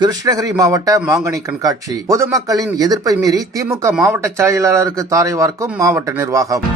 கிருஷ்ணகிரி மாவட்ட மாங்கனி கண்காட்சி பொதுமக்களின் எதிர்ப்பை மீறி திமுக மாவட்ட செயலாளருக்கு தாரை வார்க்கும் மாவட்ட நிர்வாகம்.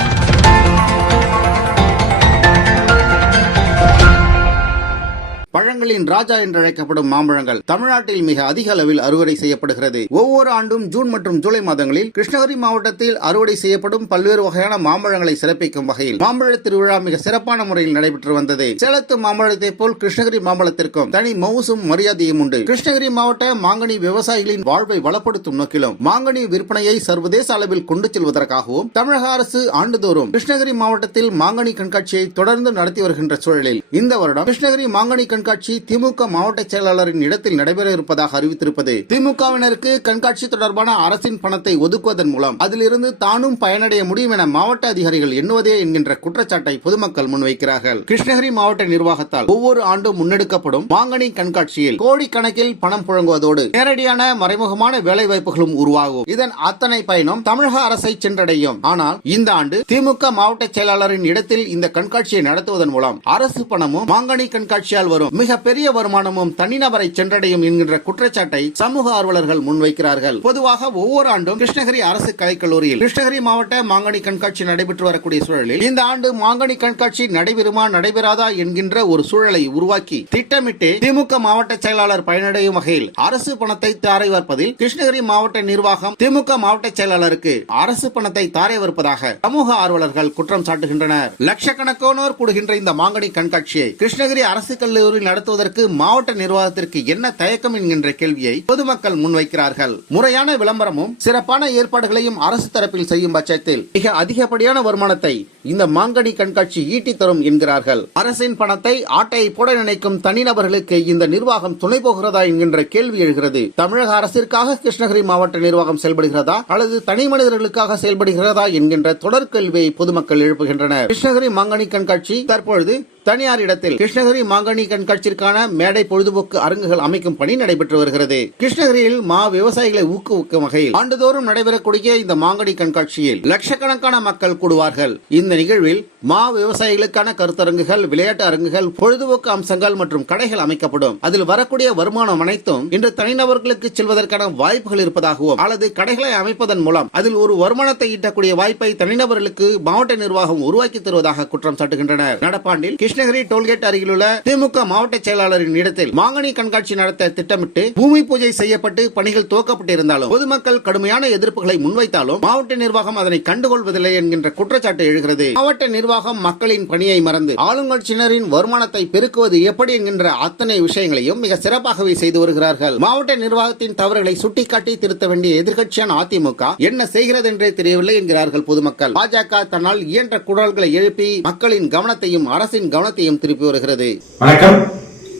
பழங்களின் ராஜா என்று அழைக்கப்படும் மாம்பழங்கள் தமிழ்நாட்டில் மிக அதிக அளவில் அறுவடை செய்யப்படுகிறது. ஒவ்வொரு ஆண்டும் ஜூன் மற்றும் ஜூலை மாதங்களில் கிருஷ்ணகிரி மாவட்டத்தில் அறுவடை செய்யப்படும் பல்வேறு வகையான மாம்பழங்களை சிறப்பிக்கும் வகையில் மாம்பழ திருவிழா மிக சிறப்பான முறையில் நடைபெற்று வந்தது. சேலத்து மாம்பழத்தை போல் கிருஷ்ணகிரி மாம்பழத்திற்கும் தனி மவுசும் மரியாதையும் உண்டு. கிருஷ்ணகிரி மாவட்ட மாங்கனி விவசாயிகளின் வாழ்வை வளப்படுத்தும் நோக்கிலும் மாங்கனி விற்பனையை சர்வதேச அளவில் கொண்டு செல்வதற்காகவும் தமிழக அரசு ஆண்டுதோறும் கிருஷ்ணகிரி மாவட்டத்தில் மாங்கனி கண்காட்சியை தொடர்ந்து நடத்தி வருகின்ற சூழலில் இந்த வருடம் கிருஷ்ணகிரி மாங்கனி கண்காட்சி திமுக மாவட்ட செயலாளரின் இடத்தில் நடைபெற இருப்பதாக அறிவித்திருப்பது திமுகவினருக்கு கண்காட்சி தொடர்பான அரசின் பணத்தை ஒதுக்குவதன் மூலம் அதிலிருந்து தானும் பயனடைய முடியும் என மாவட்ட அதிகாரிகள் எண்ணுவதே என்கின்ற குற்றச்சாட்டை பொதுமக்கள் முன்வைக்கிறார்கள். கிருஷ்ணகிரி மாவட்ட நிர்வாகத்தால் ஒவ்வொரு ஆண்டும் முன்னெடுக்கப்படும் மாங்கனி கண்காட்சியில் கோடிக்கணக்கில் பணம் புழங்குவதோடு நேரடியான மறைமுகமான வேலை வாய்ப்புகளும் உருவாகும். இதன் அத்தனை பயனும் தமிழக அரசை சென்றடையும். ஆனால் இந்த ஆண்டு திமுக மாவட்ட செயலாளரின் இடத்தில் இந்த கண்காட்சியை நடத்துவதன் மூலம் அரசு பணமும் மாங்கனி கண்காட்சியால் வரும் மிகப்பெரிய வருமானமும் தனிநபரை சென்றடையும் என்கின்ற குற்றச்சாட்டை சமூக ஆர்வலர்கள் முன்வைக்கிறார்கள். பொதுவாக ஒவ்வொரு ஆண்டும் கிருஷ்ணகிரி அரசு கலைக்கல்லூரியில் கிருஷ்ணகிரி மாவட்ட மாங்கனி கண்காட்சி நடைபெற்று வரக்கூடிய சூழலில் இந்த ஆண்டு மாங்கனி கண்காட்சி நடைபெறுமா நடைபெறாதா என்கின்ற ஒரு சூழலை உருவாக்கி திட்டமிட்டு திமுக மாவட்ட செயலாளர் பயனடையும் வகையில் அரசு பணத்தை தாரை வார்ப்பதில் கிருஷ்ணகிரி மாவட்ட நிர்வாகம் திமுக மாவட்ட செயலாளருக்கு அரசு பணத்தை தாரை வார்ப்பதாக சமூக ஆர்வலர்கள் குற்றம் சாட்டுகின்றனர். லட்சக்கணக்கானோர் கூடுகின்ற இந்த மாங்கனி கண்காட்சியை கிருஷ்ணகிரி அரசு கல்லூரி நடத்துவதற்கு மாவட்ட நிர்வாகத்திற்கு என்ன தயக்கம் என்கின்ற கேள்வியை பொதுமக்கள் முன்வைக்கிறார்கள். முறையான விளம்பரமும் சிறப்பான ஏற்பாடுகளையும் அரசு தரப்பில் செய்யும் பட்சத்தில் மிக அதிகப்படியான வருமானத்தை இந்த மாங்கனி கண்காட்சி ஈட்டி தரும் என்கிறார்கள். அரசின் பணத்தை ஆட்டையை போட நினைக்கும் தனிநபர்களுக்கு இந்த நிர்வாகம் துணை போகிறதா என்கின்ற கேள்வி எழுகிறது. தமிழக அரசிற்காக கிருஷ்ணகிரி மாவட்ட நிர்வாகம் செயல்படுகிறதா அல்லது தனி மனிதர்களுக்காக செயல்படுகிறதா என்கின்ற தொடர் கேள்வியை பொதுமக்கள் எழுப்புகின்றனர். கிருஷ்ணகிரி மாங்கனி கண்காட்சி தற்பொழுது தனியார் இடத்தில் கிருஷ்ணகிரி மாங்கனி கண்காட்சிக்கான மேடை பொழுதுபோக்கு அரங்குகள் அமைக்கும் பணி நடைபெற்று வருகிறது. கிருஷ்ணகிரியில் மா விவசாயிகளை ஊக்குவிக்கும் வகையில் ஆண்டுதோறும் நடைபெறக்கூடிய இந்த மாங்கனி கண்காட்சியில் லட்சக்கணக்கான மக்கள் கூடுவார்கள். இந்த நிகழ்வில் மா விவசாயிகளுக்கான கருத்தரங்குகள், விளையாட்டு அரங்குகள், பொழுதுபோக்கு அம்சங்கள் மற்றும் கடைகள் அமைக்கப்படும். அதில் வரக்கூடிய வருமானம் அனைத்தும் இன்று தனிநபர்களுக்கு செல்வதற்கான வாய்ப்புகள் இருப்பதாகவும் அல்லது கடைகளை அமைப்பதன் மூலம் அதில் ஒரு வருமானத்தை ஈட்டக்கூடிய வாய்ப்பை தனிநபர்களுக்கு மாவட்ட நிர்வாகம் உருவாக்கி தருவதாக குற்றம் சாட்டுகின்றனர். நடப்பாண்டில் கிருஷ்ணகிரி டோல்கேட் அருகிலுள்ள திமுக மாவட்ட செயலாளரின் இடத்தில் மாங்கனி கண்காட்சி நடத்த திட்டமிட்டு பூமி பூஜை செய்யப்பட்டு பணிகள் துவக்கப்பட்டிருந்தாலும் பொதுமக்கள் கடுமையான எதிர்ப்புகளை முன்வைத்தாலும் மாவட்ட நிர்வாகம் அதனை கண்டுகொள்வதில்லை என்கின்ற குற்றச்சாட்டு எழுகிறது. மாவட்ட நிர்வாகம் மக்களின் பணியை மறந்து ஆளுங்கட்சியினரின் வருமானத்தை பெருக்குவது எப்படி என்கின்ற அத்தனை விஷயங்களையும் மிக சிறப்பாகவே செய்து வருகிறார்கள். மாவட்ட நிர்வாகத்தின் தவறுகளை சுட்டிக்காட்டி திருத்த வேண்டிய எதிர்க்கட்சியான அதிமுக என்ன செய்கிறது என்றே தெரியவில்லை என்கிறார்கள் பொதுமக்கள். பாஜக தன்னால் இயன்ற குரல்களை எழுப்பி மக்களின் கவனத்தையும் அரசின் கவனத்தையும் திருப்பி வருகிறது. வணக்கம்,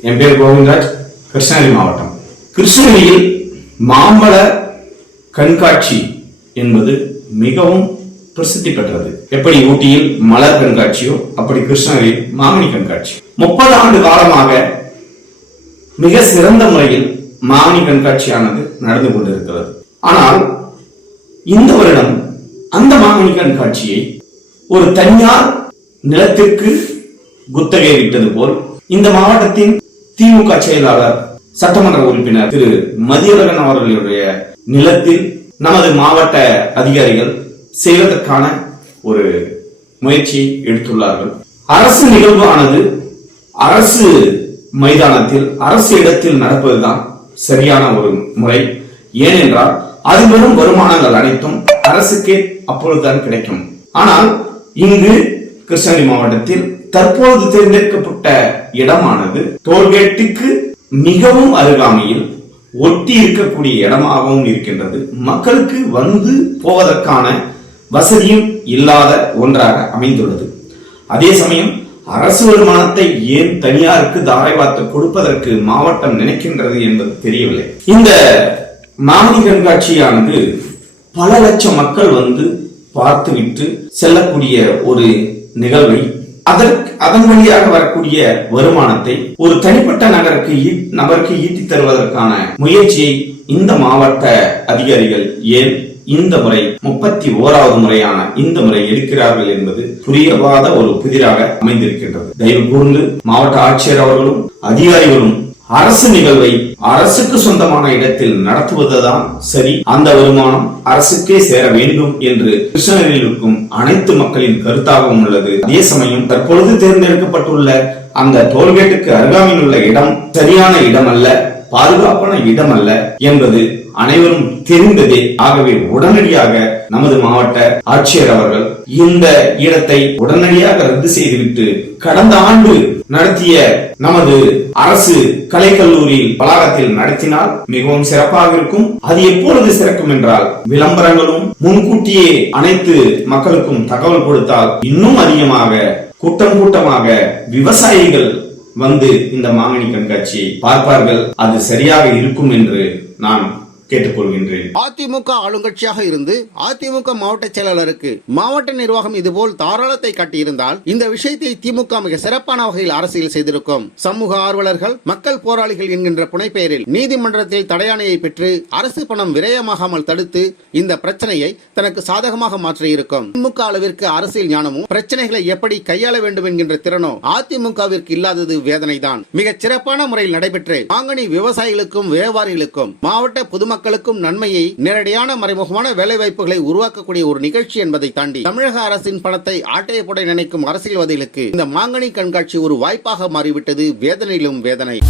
என் பேர் கோவிந்தராஜ், கிருஷ்ணகிரி மாவட்டம். கிருஷ்ணகிரியில் மாம்பழ கண்காட்சி என்பது மிகவும் பிரசித்தி பெற்றது. எப்படி ஊட்டியில் மலர் கண்காட்சியோ அப்படி கிருஷ்ணகிரியில் மாங்கனி கண்காட்சி 30 ஆண்டு காலமாக மிக சிறந்த முறையில் மாங்கனி கண்காட்சியானது நடந்து கொண்டிருக்கிறது. ஆனால் இந்த வருடம் அந்த மாங்கனி கண்காட்சியை ஒரு தனியார் நிலத்திற்கு குத்தகை விட்டது போல் இந்த மாவட்டத்தின் திமுக செயலாளர் சட்டமன்ற உறுப்பினர் திரு மதியழகன் அவர்களுடைய நிலத்தில் நமது மாவட்ட அதிகாரிகள் செய்வதற்கான ஒரு முயற்சியை எடுத்துள்ளார்கள். அரசு நிகழ்வானது அரசு மைதானத்தில் அரசு இடத்தில் நடப்பதுதான் சரியான ஒரு முறை. ஏனென்றால் அது வரும் வருமானங்கள் அனைத்தும் அரசுக்கே அப்பொழுதுதான் கிடைக்கும். ஆனால் இங்கு கிருஷ்ணகிரி மாவட்டத்தில் தற்போது தேர்ந்தெடுக்கப்பட்ட இடமானது டோல்கேட்டுக்கு மிகவும் அருகாமையில் ஒட்டி இருக்கக்கூடிய இடமாகவும் இருக்கின்றது. மக்களுக்கு வந்து போவதற்கான வசதியும் இல்லாத ஒன்றாக அமைந்துள்ளது. அதே சமயம் அரசு வருமானத்தை ஏன் தனியாருக்கு தாரை வார்த்து கொடுப்பதற்கு மாவட்டம் நினைக்கின்றது என்பது தெரியவில்லை. இந்த மாங்கனி கண்காட்சியானது பல லட்சம் மக்கள் வந்து பார்த்துவிட்டு செல்லக்கூடிய ஒரு நிகழ்வை அதன் வழியாக வரக்கூடிய வருமானத்தை ஒரு தனிப்பட்ட நபருக்கு ஈட்டி தருவதற்கான முயற்சியை இந்த மாவட்ட அதிகாரிகள் ஏன் இந்த முறை 31வது முறையான இந்த முறை எடுக்கிறார்கள் என்பது புரியவாத ஒரு புதிராக அமைந்திருக்கின்றது. தயவு கூர்ந்து மாவட்ட ஆட்சியர் அவர்களும் அதிகாரிகளும் அரசு நிகழ்வை அரசுக்கு சொந்தமான இடத்தில் நடத்துவதுதான் சரி, அந்த வருமானம் அரசுக்கே சேர வேண்டும் என்று கிருஷ்ணகிரியில் இருக்கும் அனைத்து மக்களின் கருத்தாகவும் உள்ளது. அதே சமயம் தற்பொழுது தேர்ந்தெடுக்கப்பட்டுள்ள அந்த டோல்கேட்டுக்கு அருகாமையில் உள்ள இடம் சரியான இடம் அல்ல, பாதுகாப்பான இடம் அல்ல என்பது அனைவரும் தெரிந்ததே. ஆகவே உடனடியாக நமது மாவட்ட ஆட்சியர் அவர்கள் இந்த இடத்தை உடனடியாக ரத்து செய்துவிட்டு கடந்த ஆண்டு நடத்திய நமது அரசு கலைக்கல்லூரி வளாகத்தில் நடத்தினால் மிகவும் சிறப்பாக இருக்கும். அது எப்பொழுது சிறக்கும் என்றால், விளம்பரங்களும் முன்கூட்டியே அனைத்து மக்களுக்கும் தகவல் கொடுத்தால் இன்னும் அதிகமாக கூட்டம் கூட்டமாக விவசாயிகள் வந்து இந்த மாங்கனி கண்காட்சியை பார்ப்பார்கள். அது சரியாக இருக்கும் என்று நான் கேட்டுக்கொள்கின்றேன். அதிமுக ஆளுங்கட்சியாக இருந்து அதிமுக மாவட்ட செயலாளருக்கு மாவட்ட நிர்வாகம் இதுபோல் தாராளத்தை காட்டியிருந்தால் இந்த விஷயத்தை திமுக மிக சிறப்பான வகையில் அரசியல் செய்திருக்கும். சமூக ஆர்வலர்கள், மக்கள் போராளிகள் என்கின்ற புனைப்பெயரில் நீதிமன்றத்தில் தடையாணையை பெற்று அரசு பணம் விரயமாகாமல் தடுத்து இந்த பிரச்சனையை தனக்கு சாதகமாக மாற்றியிருக்கும். திமுக அளவிற்கு அரசியல் ஞானமும் பிரச்சனைகளை எப்படி கையாள வேண்டும் என்கின்ற திறனோ அதிமுகவிற்கு இல்லாதது வேதனைதான். மிகச் சிறப்பான முறையில் நடைபெற்று மாங்கனி விவசாயிகளுக்கும் வியாபாரிகளுக்கும் மாவட்ட பொதுமக்கள் மக்களுக்கும் நன்மையை, நேரடியான மறைமுகமான வேலைவாய்ப்புகளை உருவாக்கக்கூடிய ஒரு நிகழ்ச்சி என்பதை தாண்டி தமிழக அரசின் பணத்தை ஆட்டைய போட நினைக்கும் அரசியல்வாதிகளுக்கு இந்த மாங்கனி கண்காட்சி ஒரு வாய்ப்பாக மாறிவிட்டது. வேதனையிலும் வேதனை.